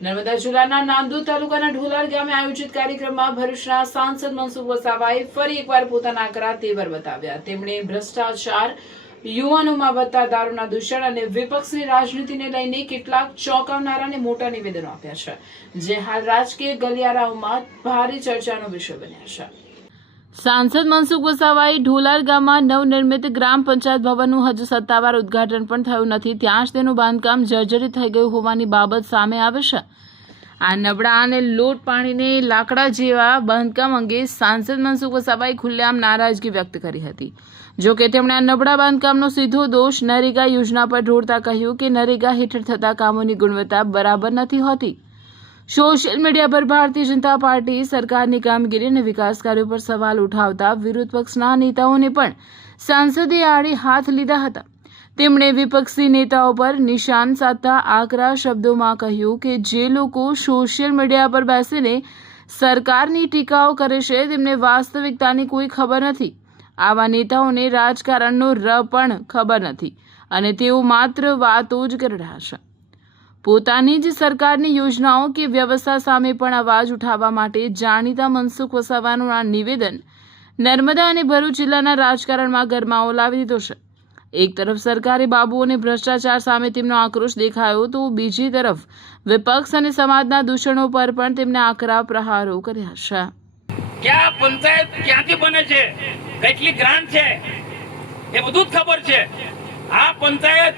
નર્મદા જિલ્લાના નાંદોદ તાલુકાના ઢોલાર ગામે આયોજિત કાર્યક્રમમાં ભરૂચના સાંસદ મનસુખ વસાવાએ ફરી એકવાર પોતાના આકરા તેવર બતાવ્યા। તેમણે ભ્રષ્ટાચાર, યુવાનોમાં વધતા દારૂના દૂષણ અને વિપક્ષની રાજનીતિને લઈને કેટલાક ચોંકાવનારા અને મોટા નિવેદનો આપ્યા છે, જે હાલ રાજકીય ગલિયારાઓમાં ભારે ચર્ચાનો વિષય બન્યા છે। સાંસદ મનસુખ વસાવાએ ઢોલાર ગામમાં નવનિર્મિત ગ્રામ પંચાયત ભવનનું હજુ સત્તાવાર ઉદ્ઘાટન પણ થયું નથી, ત્યાં જ તેનું બાંધકામ જર્જરિત થઈ ગયું હોવાની બાબત સામે આવે છે। આ નબળા અને લોટ પાણીને લાકડા જેવા બાંધકામ અંગે સાંસદ મનસુખ વસાવાએ ખુલ્લેઆમ નારાજગી વ્યક્ત કરી હતી। જો કે તેમણે આ નબળા બાંધકામનો સીધો દોષ નરેગા યોજના પર ઢોળતા કહ્યું કે નરેગા હેઠળ થતા કામોની ગુણવત્તા બરાબર નથી હોતી। સોશિયલ મીડિયા પર ભારતીય જનતા પાર્ટી સરકારની કામગીરી અને વિકાસ કાર્યો પર સવાલ ઉઠાવતા વિરોધ પક્ષના નેતાઓને પણ સાંસદે આડે હાથ લીધા હતા। તેમણે વિપક્ષી નેતાઓ પર નિશાન સાધતા આકરા શબ્દોમાં કહ્યું કે જે લોકો સોશિયલ મીડિયા પર બેસીને સરકારની ટીકાઓ કરે છે તેમને વાસ્તવિકતાની કોઈ ખબર નથી। આવા નેતાઓને રાજકારણનો ર પણ ખબર નથી અને તેઓ માત્ર વાતો જ કરી રહ્યા છે। પોતાની જ સરકારની યોજનાઓ કે વ્યવસ્થા સામે પણ અવાજ ઉઠાવવા માટે જાણીતા મનસુખ વસાવાનું આ નિવેદન નર્મદા અને ભરૂચ જિલ્લાના રાજકારણમાં ગરમાવો લાવી દીધો છે। એક તરફ સરકારી બાબુઓને ભ્રષ્ટાચાર સામે તેમનો આક્રોશ દેખાયો તો બીજી તરફ વિપક્ષ અને સમાજના દૂષણો પર પણ તેમને આકરા પ્રહારો કર્યા છે। ક્યાં પંચાયત ક્યાંથી બને છે, કેટલી ગ્રાન્ટ છે, એ બધું જ ખબર છે। આ પંચાયત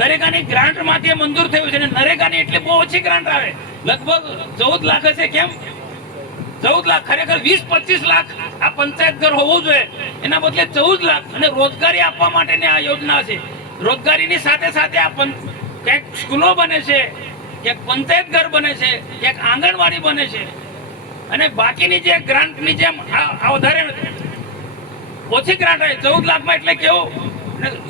નરેગાની ગ્રાન્ટમાંથી મંજૂર થયું છે અને નરેગાની એટલે બહુ ઓછી ગ્રાન્ટ આવે, લગભગ 14 લાખ હશે। કેમ 14 લાખ? ખરેખર 20-25 લાખ આ પંચાયત ઘર હોવું જોઈએ, એના બદલે 14 લાખ અને રોજગારી આપવા માટેની આ યોજના છે। રોજગારીની સાથે સાથે આ ક્યાંક સ્કૂલો બને છે, ક્યાંક પંચાયત ઘર બને છે, ક્યાંક આંગણવાડી બને છે અને બાકીની જે ગ્રાન્ટની જેમ આ વધારે ઓછી ગ્રાન્ટ આવે 14 લાખમાં। એટલે કેવું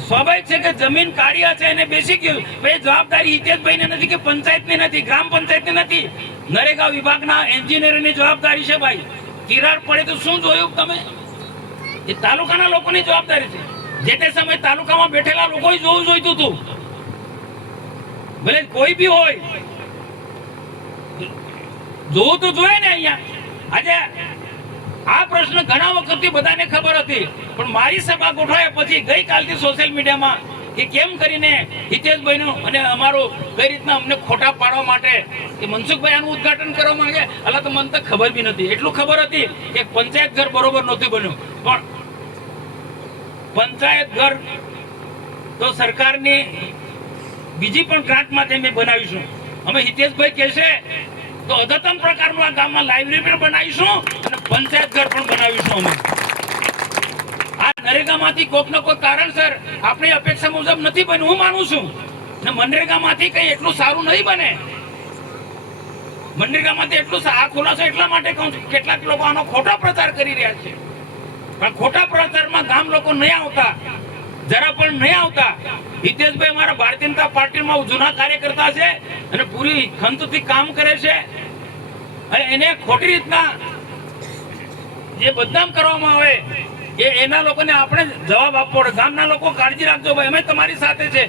સ્વાભાવિક છે કે જમીન કાઢી છે એને બેસી ગયું, ભાઈ જવાબદારી હિતેશભાઈને નથી કે પંચાયતની નથી, ગ્રામ પંચાયતની નથી, નરેગા વિભાગના એન્જિનિયરની જવાબદારી છે। ભાઈ તિરાડ પડે તો શું જોયું તમે? એ તાલુકાના લોકોની જવાબદારી છે। જે તે સમયે તાલુકામાં બેઠેલા લોકોએ જોવું જોઈતું હતું, ભલે કોઈ બી હોય, જોવું તો જોઈએ ને। અહીંયા આજે આ પ્રશ્ન ઘણા વખતથી બધાને ખબર હતી, પણ મારી સભા ગોઠવાયા પછી ગઈકાલથી સોશિયલ મીડિયામાં કે કેમ કરીને હિતેશભાઈનું અને અમારું કઈ રીતના અમને ખોટા પાડવા માટે કે મનસુખભાઈ આનું ઉદ્ઘાટન કરવા માંગે, અલા તો મને તો ખબર બી નથી। એટલું ખબર હતી કે પંચાયત ઘર બરોબર નહોતું બન્યું, પણ પંચાયત ઘર તો સરકારની બીજી પણ ગ્રાન્ટમાંથી અમે બનાવીશું। અમે હિતેશભાઈ કહેશે તો અદ્યતન પ્રકારનું આ ગામમાં લાઇબ્રેરી બનાવીશું અને પંચાયત ઘર પણ બનાવીશું। અમે આ નરેગામાંથી કોઈકનો કોઈ કારણસર આપણી અપેક્ષા મુજબ નથી બન્યું, હું માનું છું, ને મનરેગામાંથી કઈ એટલું સારું નહીં બને। મનરેગામાંથી એટલું આ ખુલાસો એટલા માટે કહું છું, કેટલાક લોકો આનો ખોટો પ્રચાર કરી રહ્યા છે, પણ ખોટા પ્રચારમાં ગામ લોકો નહીં આવતા, જરા પણ નહીં આવતા। હિતેશભાઈ અમારા ભારતીય જનતા પાર્ટીમાં જૂના કાર્યકર્તા છે અને પૂરી ખંતથી કામ કરે છે અને એને ખોટી રીતના જે બદનામ કરવામાં આવે એના લોકોને આપણે જવાબ આપવો પડે। ગામના લોકો કાળજી રાખજો ભાઈ, અમે તમારી સાથે છે।